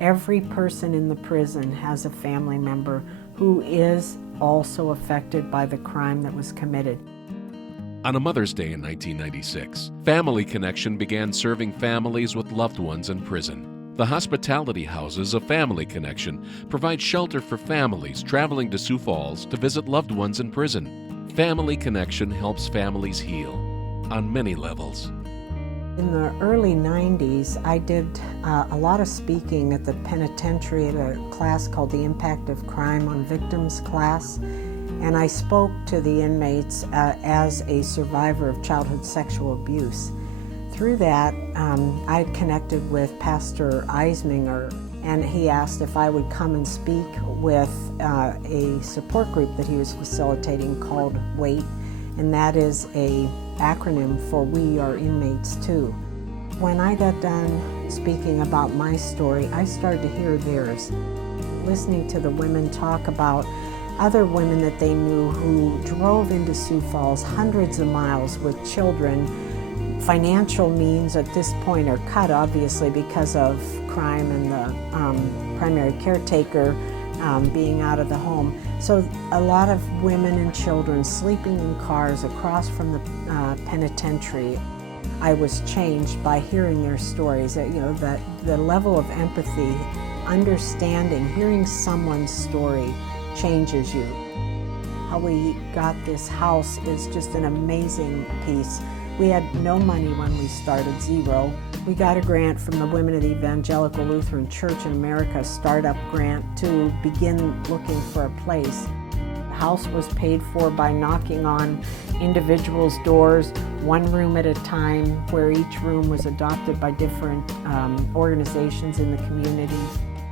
Every person in the prison has a family member who is also affected by the crime that was committed. On a Mother's Day in 1996, Family Connection began serving families with loved ones in prison. The hospitality houses of Family Connection provide shelter for families traveling to Sioux Falls to visit loved ones in prison. Family Connection helps families heal on many levels. In the early 90s, I did a lot of speaking at the penitentiary at a class called the Impact of Crime on Victims class. And I spoke to the inmates as a survivor of childhood sexual abuse. Through that, I had connected with Pastor Eisminger, and he asked if I would come and speak with a support group that he was facilitating called WAIT, and that is an acronym for We Are Inmates Too. When I got done speaking about my story, I started to hear theirs. Listening to the women talk about other women that they knew who drove into Sioux Falls hundreds of miles with children. Financial means at this point are cut, obviously, because of crime and the primary caretaker being out of the home. So a lot of women and children sleeping in cars across from the penitentiary. I was changed by hearing their stories. That the level of empathy, understanding, hearing someone's story changes you. How we got this house is just an amazing piece. We had no money when we started, zero. We got a grant from the Women of the Evangelical Lutheran Church in America, startup grant, to begin looking for a place. The house was paid for by knocking on individuals' doors, one room at a time, where each room was adopted by different organizations in the community.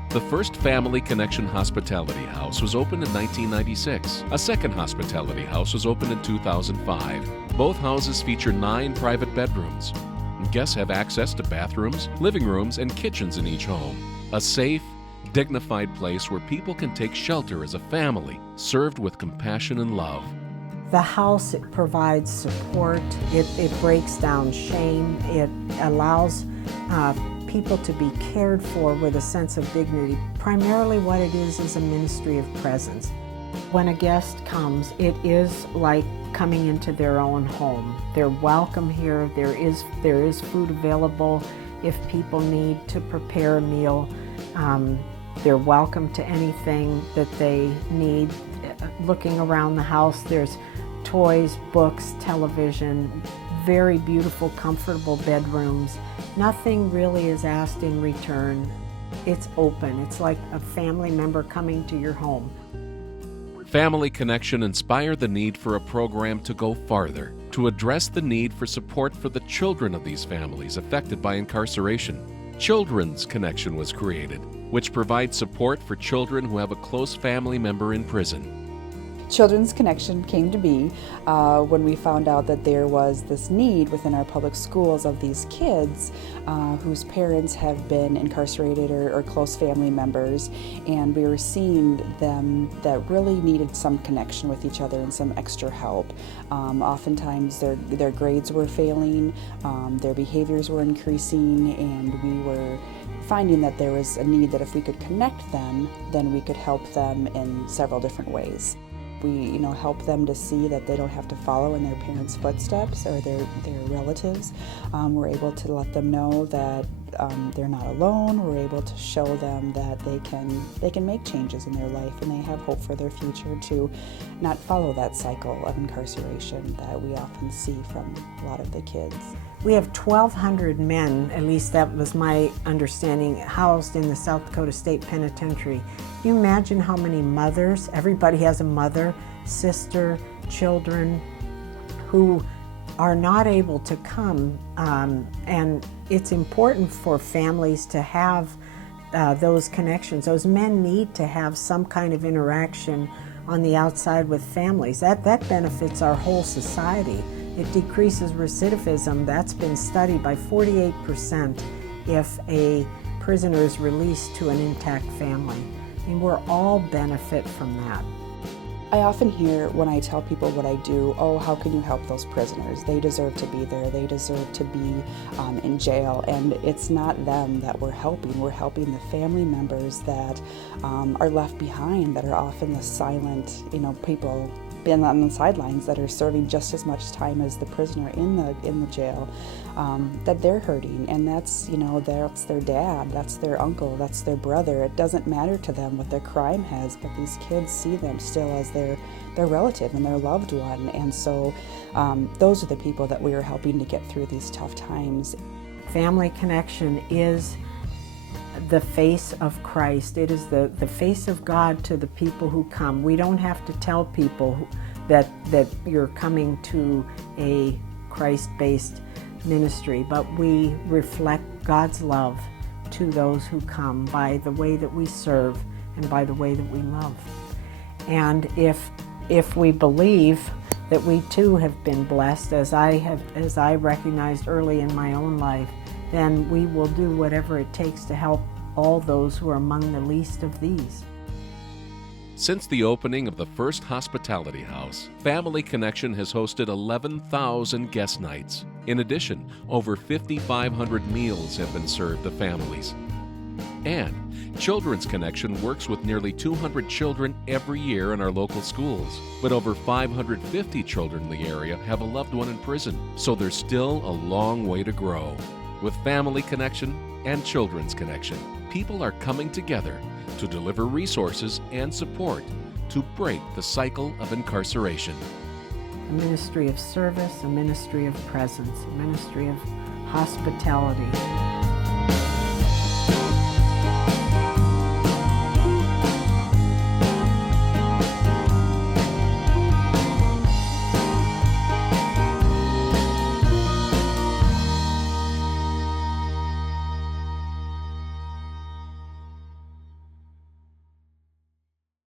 The first Family Connection Hospitality House was opened in 1996. A second hospitality house was opened in 2005. Both houses feature 9 private bedrooms. Guests have access to bathrooms, living rooms, and kitchens in each home. A safe, dignified place where people can take shelter as a family, served with compassion and love. The house, it provides support, it breaks down shame, it allows people to be cared for with a sense of dignity. Primarily what it is a ministry of presence. When a guest comes, it is like coming into their own home. They're welcome here. There is food available if people need to prepare a meal. They're welcome to anything that they need. Looking around the house, there's toys, books, television, very beautiful, comfortable bedrooms. Nothing really is asked in return. It's open. It's like a family member coming to your home. Family Connection inspired the need for a program to go farther, to address the need for support for the children of these families affected by incarceration. Children's Connection was created, which provides support for children who have a close family member in prison. Children's Connection came to be when we found out that there was this need within our public schools of these kids whose parents have been incarcerated or close family members, and we were seeing them that really needed some connection with each other and some extra help. Oftentimes their grades were failing, their behaviors were increasing, and we were finding that there was a need that if we could connect them, then we could help them in several different ways. We help them to see that they don't have to follow in their parents' footsteps or their relatives. We're able to let them know that they're not alone. We're able to show them that they can make changes in their life, and they have hope for their future to not follow that cycle of incarceration that we often see from a lot of the kids. We have 1,200 men, at least that was my understanding, housed in the South Dakota State Penitentiary. Can you imagine how many mothers, everybody has a mother, sister, children, who are not able to come, and it's important for families to have those connections. Those men need to have some kind of interaction on the outside with families. That benefits our whole society. It decreases recidivism. That's been studied by 48% if a prisoner is released to an intact family. I mean, we're all benefit from that. I often hear when I tell people what I do, oh, how can you help those prisoners? They deserve to be there. They deserve to be in jail. And it's not them that we're helping. We're helping the family members that are left behind, that are often the silent, people been on the sidelines that are serving just as much time as the prisoner in the jail, that they're hurting, and that's that's their dad, that's their uncle, that's their brother. It doesn't matter to them what their crime has, but these kids see them still as their relative and their loved one, and so those are the people that we are helping to get through these tough times. Family Connection is the face of Christ. It is the face of God to the people who come. We don't have to tell people that you're coming to a Christ-based ministry, but we reflect God's love to those who come by the way that we serve and by the way that we love. And if we believe that we too have been blessed, as I recognized early in my own life, then we will do whatever it takes to help all those who are among the least of these. Since the opening of the first hospitality house, Family Connection has hosted 11,000 guest nights. In addition, over 5,500 meals have been served to families. And Children's Connection works with nearly 200 children every year in our local schools. But over 550 children in the area have a loved one in prison, so there's still a long way to grow. With Family Connection and Children's Connection, people are coming together to deliver resources and support to break the cycle of incarceration. A ministry of service, a ministry of presence, a ministry of hospitality.